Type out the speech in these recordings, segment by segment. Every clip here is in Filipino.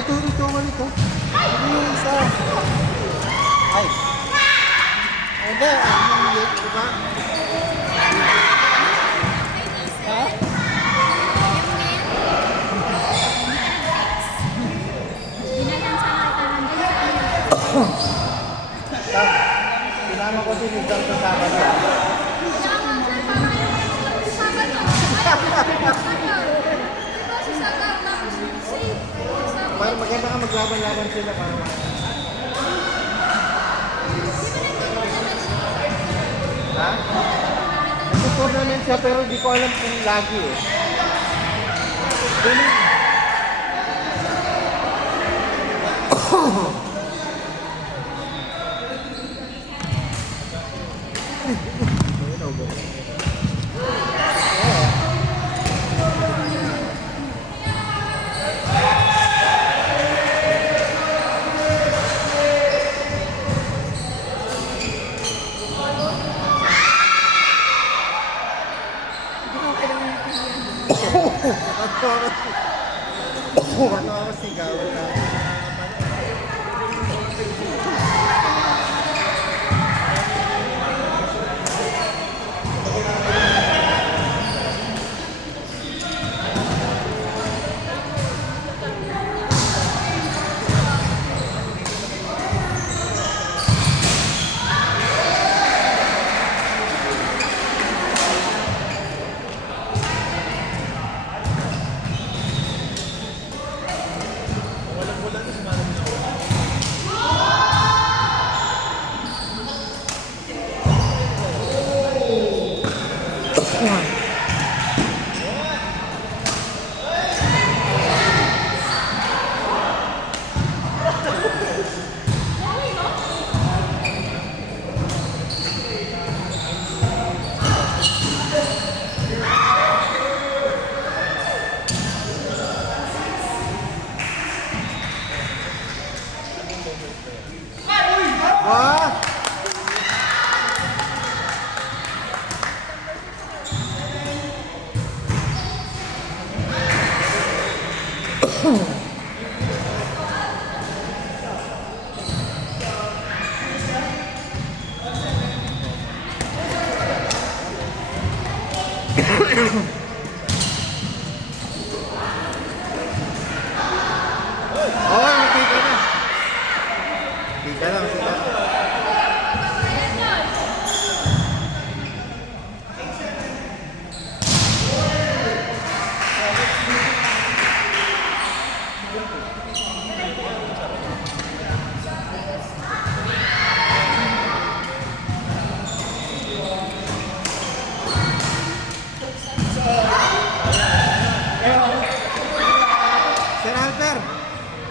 Ito ito. Ano yung isa? Ay. Hindi, di ba? Ha? Sinama ko si Nidang sa Sabado. Para maganda ka maglaban-laban sila para ha? Nag-tournament siya pero di ko alam kung lagi eh. Ganun. Ano ako sigaw na?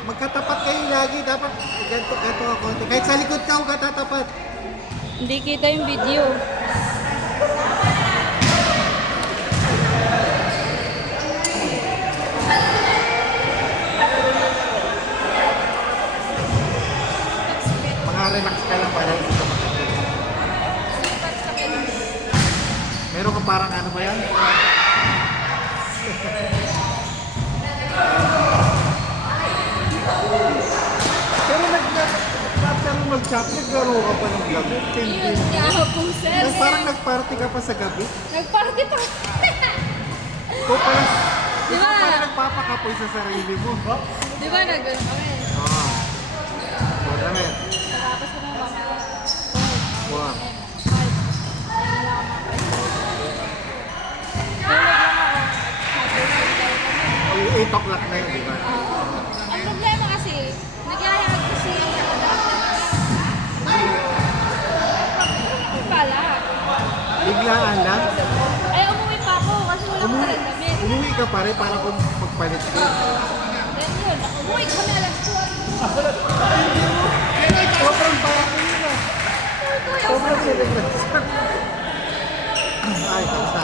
Magkatapat kayo lagi, dapat ganito ako. Kahit sa likod ka, huwag katatapat. Hindi kita yung video. Mga relax ka lang para hindi ka makakita. Meron ka parang ano ba yan? Pero mag-chop, naglaro ka pa ng gabi. Yun, kahapon sir. Parang nag-party ka pa sa gabi. Nag-party pa. Ikaw parang, Di ba? parang nagpapakapoy sa sarili mo. Di ba nag-ano kami? Oo. Tournament. Tapos ko na mga Wow. 8 o'clock na yun, di ba? Ang problema kasi, nagyayag kasi biglaan lang. Ay, umuwi pa ako kasi wala ko palang damit. Umuwi ka pa rin para kung magpalit ka. Then yun, umuwi kami alas 2. Sobrang bago yun ah. Sobrang celebration. Ay, kamsa.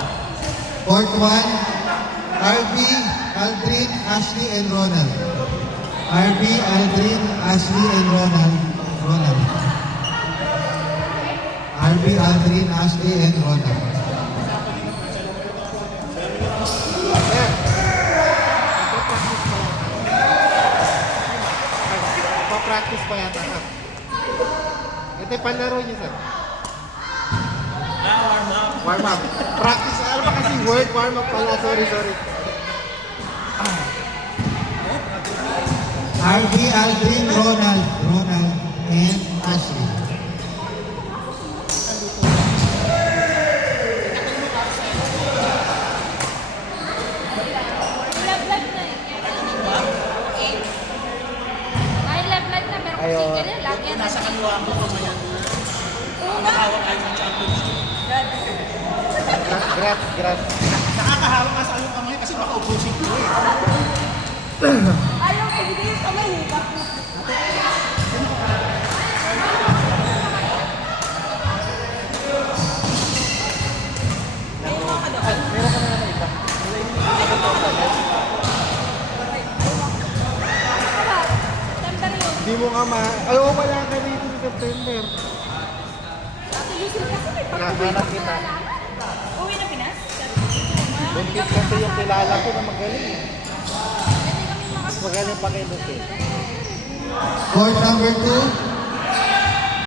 Court 1, RB, Aldrin, Ashley, and Ronald. RB, Aldrin, Ashley, and Ronald. Ronald. RB, Aldrin, Ashley, and Ronald. Sir. Pa-practice pa yata ka. Ito yung palaro niyo, sir. Warm up. Warm up. Practice. Ano ba kasi word? Warm up pala. Sorry. RB, Aldrin, Ronald, and Ashley. Love na eh. Ay, love na. Pero Ayaw. kasi ganun, lagi yan. Nasa kaliwa mo pa ba yan? Oo nga. Grass. Nakakahawak nga sa along kamay kasi baka ubusin ko eh. Ayaw kay hindi yung kamay eh. Meron ka na naman iba. September yun. Hindi mo nga Ay, wala ka dito sa September. Ate Lucy kasi may Nakahanap kita. Uwi na Pinas? Benefit kasi yung kilala ko na magaling. Mas magaling pa kay Lucy. Court number 2,